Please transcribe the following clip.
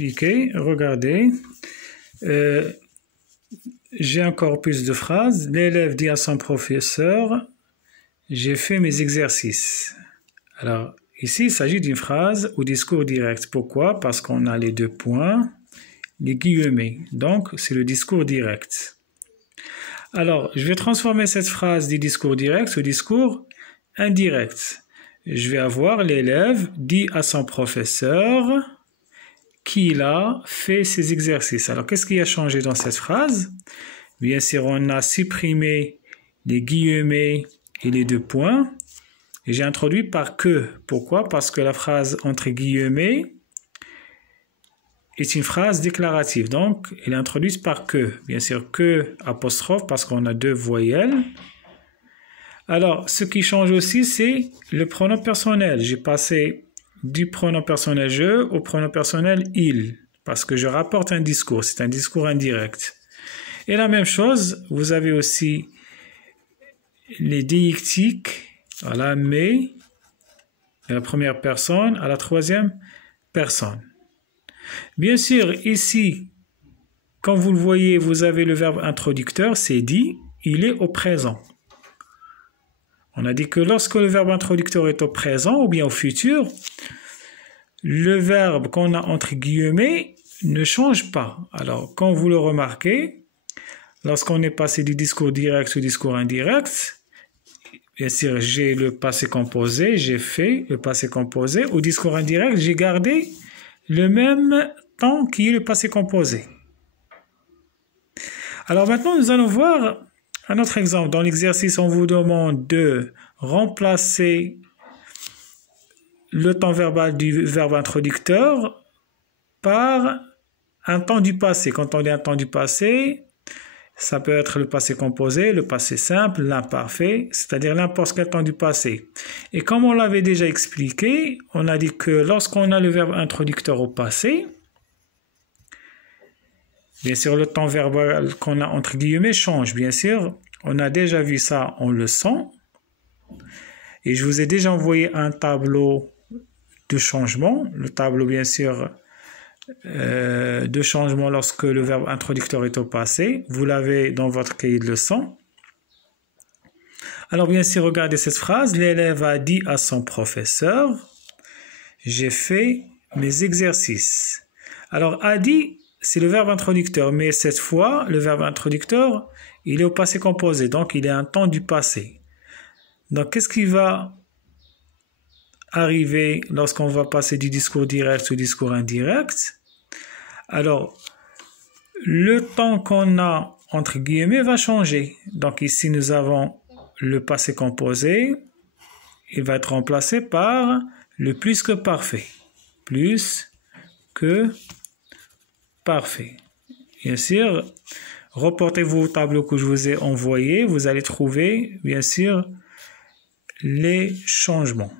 expliquer. Regardez. J'ai un corpus de phrases. L'élève dit à son professeur, j'ai fait mes exercices. Alors, ici, il s'agit d'une phrase ou discours direct. Pourquoi? Parce qu'on a les deux points, les guillemets. Donc, c'est le discours direct. Alors, je vais transformer cette phrase du discours direct au discours indirect. Je vais avoir l'élève dit à son professeur qu'il a fait ses exercices. Alors, qu'est-ce qui a changé dans cette phrase? Bien sûr, on a supprimé les guillemets et les deux points. Et j'ai introduit par que. Pourquoi? Parce que la phrase entre guillemets est une phrase déclarative. Donc, elle est introduite par que. Bien sûr, que apostrophe parce qu'on a deux voyelles. Alors, ce qui change aussi, c'est le pronom personnel. J'ai passé du pronom personnel je au pronom personnel il. Parce que je rapporte un discours. C'est un discours indirect. Et la même chose, vous avez aussi les déictiques. Voilà, mais à la première personne, à la troisième personne. Bien sûr, ici, quand vous le voyez, vous avez le verbe introducteur, c'est dit, il est au présent. On a dit que lorsque le verbe introducteur est au présent ou bien au futur, le verbe qu'on a entre guillemets ne change pas. Alors, quand vous le remarquez, lorsqu'on est passé du discours direct au discours indirect, bien sûr, j'ai le passé composé, j'ai fait le passé composé. Au discours indirect, j'ai gardé le même temps qui est le passé composé. Alors maintenant, nous allons voir un autre exemple. Dans l'exercice, on vous demande de remplacer le temps verbal du verbe introducteur par un temps du passé. Quand on dit un temps du passé, ça peut être le passé composé, le passé simple, l'imparfait, c'est-à-dire n'importe quel temps du passé. Et comme on l'avait déjà expliqué, on a dit que lorsqu'on a le verbe introducteur au passé, bien sûr, le temps verbal qu'on a entre guillemets change. Bien sûr, on a déjà vu ça en leçon. Et je vous ai déjà envoyé un tableau de changement. Le tableau, bien sûr, de changement lorsque le verbe introducteur est au passé. Vous l'avez dans votre cahier de leçon. Alors, bien sûr, regardez cette phrase. L'élève a dit à son professeur, j'ai fait mes exercices. Alors, a dit, c'est le verbe introducteur, mais cette fois, le verbe introducteur, il est au passé composé, donc il est un temps du passé. Donc, qu'est-ce qui va arriver lorsqu'on va passer du discours direct au discours indirect? Alors, le temps qu'on a entre guillemets va changer. Donc, ici, nous avons le passé composé. Il va être remplacé par le plus que parfait. Plus que parfait. Bien sûr, reportez-vous au tableau que je vous ai envoyé. Vous allez trouver, bien sûr, les changements.